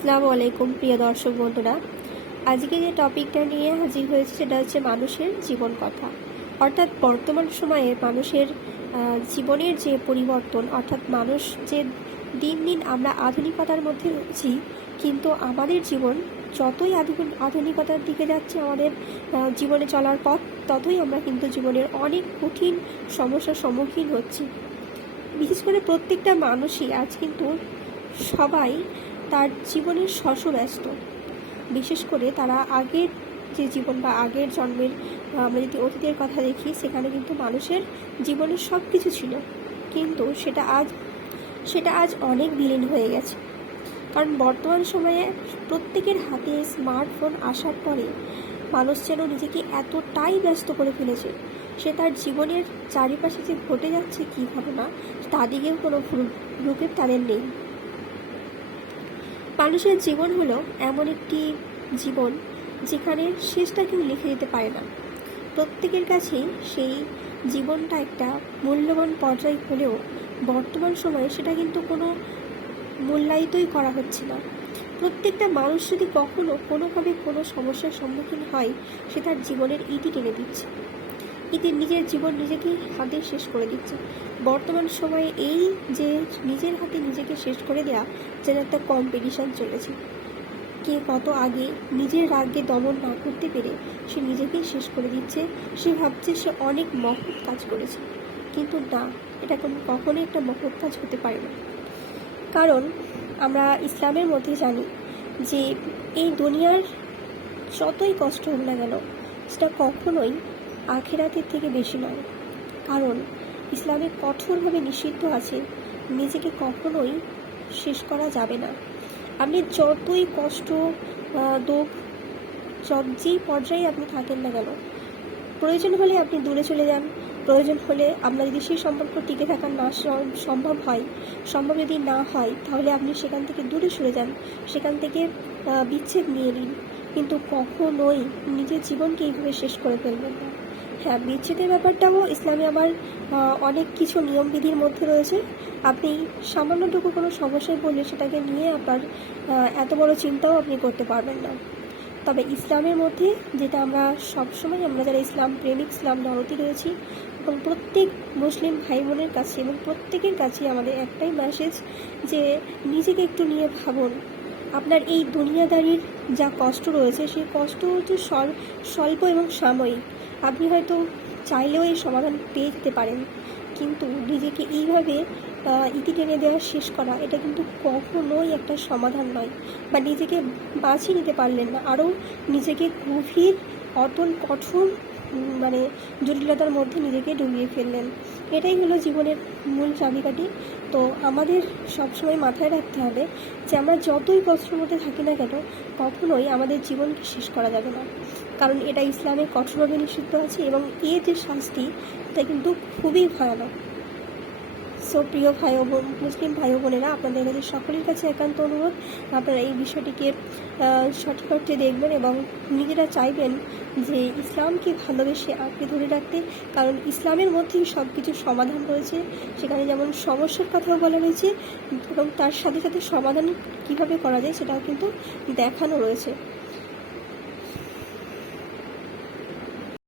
আসসালামু আলাইকুম প্রিয় দর্শক বন্ধুরা। আজকে যে টপিকটা নিয়ে হাজির হয়েছে সেটা হচ্ছে মানুষের জীবন কথা। অর্থাৎ বর্তমান সময়ে মানুষের জীবনের যে পরিবর্তন, অর্থাৎ মানুষ যে দিন দিন আমরা আধুনিকতার মধ্যে রয়েছি, কিন্তু আমাদের জীবন যতই আধুনিকতার দিকে যাচ্ছে, আমাদের জীবনে চলার পথ ততই আমরা কিন্তু জীবনের অনেক কঠিন সমস্যার সম্মুখীন হচ্ছি। বিশেষ করে প্রত্যেকটা মানুষই আজ কিন্তু সবাই তার জীবনের ব্যস্ত। বিশেষ করে তারা আগের যে জীবন বা আগের জন্মের আমরা যদি অতীতের কথা দেখি, সেখানে কিন্তু মানুষের জীবনের সব কিছু ছিল, কিন্তু সেটা আজ অনেক বিলীন হয়ে গেছে। কারণ বর্তমান সময়ে প্রত্যেকের হাতে স্মার্টফোন আসার পরে মানুষ যেন নিজেকে এতটাই ব্যস্ত করে ফেলেছে, সে তার জীবনের চারিপাশে যে ঘটে যাচ্ছে কী ঘটনা, তাদিকেও কোনো ভ্রুক্ষেপ তাদের নেই। মানুষের জীবন হলো এমন একটি জীবন যেখানে শেষটা কেউ লিখে দিতে পারে না। প্রত্যেকের কাছেই সেই জীবনটা একটা মূল্যবান পর্যায় হলেও বর্তমান সময়ে সেটা কিন্তু কোনো মূল্যায়িতই করা হচ্ছে না। প্রত্যেকটা মানুষ যদি কখনো কোনোভাবে কোনো সমস্যার সম্মুখীন হয়, সে তার জীবনের ইতি টেনে দিচ্ছে, নিজের জীবন নিজেকেই হাতে শেষ করে দিচ্ছে। বর্তমান সময়ে এই যে নিজের হাতে নিজেকে শেষ করে দেওয়া যেন একটা কম্পিটিশান চলেছে। কে কত আগে নিজের রাগকে দমন না করতে পেরে সে নিজেকেই শেষ করে দিচ্ছে। সে ভাবছে সে অনেক মহৎ কাজ করেছে, কিন্তু না, এটা কখনোই একটা মহৎ কাজ হতে পারে না। কারণ আমরা ইসলামের মধ্যে জানি যে এই দুনিয়ার যতই কষ্ট হোক না কেন, সেটা কখনোই আখিরাতের থেকে বেশি নয়। কারণ ইসলামে কঠোরভাবে নিষিদ্ধ আছে নিজেকে কখনোই শেষ করা যাবে না। আপনি যতই কষ্ট, দুঃখ, যেই পর্যায়ে আপনি থাকেন না কেন, প্রয়োজন হলে আপনি দূরে চলে যান। প্রয়োজন হলে আপনার যদি সেই সম্পর্ক টিকে থাকা না সম্ভব যদি না হয়, তাহলে আপনি সেখান থেকে দূরে সরে যান, সেখান থেকে বিচ্ছেদ নিয়ে নিন, কিন্তু কখনোই নিজের জীবনকে এইভাবে শেষ করে ফেলবেন না। হ্যাঁ, বিচ্ছেদের ব্যাপারটাও ইসলামে আবার অনেক কিছু নিয়মবিধির মধ্যে রয়েছে। আপনি সামান্যটুকু কোনো সমস্যায় পড়লে সেটাকে নিয়ে আপনার এত বড় চিন্তাও আপনি করতে পারবেন না। তবে ইসলামের মধ্যে যেটা আমরা সবসময়, আমরা যারা ইসলাম প্রেমিক, ইসলাম দরদি রয়েছি, এবং প্রত্যেক মুসলিম ভাই বোনের কাছে এবং প্রত্যেকের কাছে আমাদের একটাই মেসেজ যে নিজেকে একটু নিয়ে ভাবুন। আপনার এই দুনিয়াদারির যা কষ্ট রয়েছে, সেই কষ্ট হচ্ছে স্বল্প এবং সাময়িক। আপনি হয়তো চাইলেও এই সমাধান পেয়ে যেতে পারেন, কিন্তু নিজেকে এইভাবে ইতি টেনে দেওয়া শেষ করা, এটা কিন্তু কখনোই একটা সমাধান নয়। বা নিজেকে বাঁচিয়ে নিতে পারলেন না, আরও নিজেকে গভীর অটল কঠোর জটিলতার মধ্যে নিজেকে ডুবিয়ে ফেললেন। এটাই হলো জীবনের মূল চাবিকাঠি। তো আমাদের সবসময় মাথায় রাখতে হবে যে আমরা যতই কষ্টের মধ্যে থাকি না কেন, কখনোই আমাদের জীবনকে শেষ করা যাবে না। কারণ এটা ইসলামে কঠোরভাবে নিষিদ্ধ আছে, এবং এর যে শাস্তি, তা কিন্তু খুবই ভয়ানক। সো প্রিয় মুসলিম ভাই বোনেরা, আপনাদের কাছে সকলের কাছে একান্ত অনুরোধ, আপনারা এই বিষয়টিকে সঠিক অর্থে দেখবেন এবং নিজেরা চাইবেন যে ইসলামকে ভালোবেসে আঁকড়ে ধরে রাখতে। কারণ ইসলামের মধ্যেই সব কিছুর সমাধান রয়েছে। সেখানে যেমন সমস্যার কথাও বলা রয়েছে, এবং তার সাথে সাথে সমাধান কীভাবে করা যায় সেটাও কিন্তু দেখানো রয়েছে।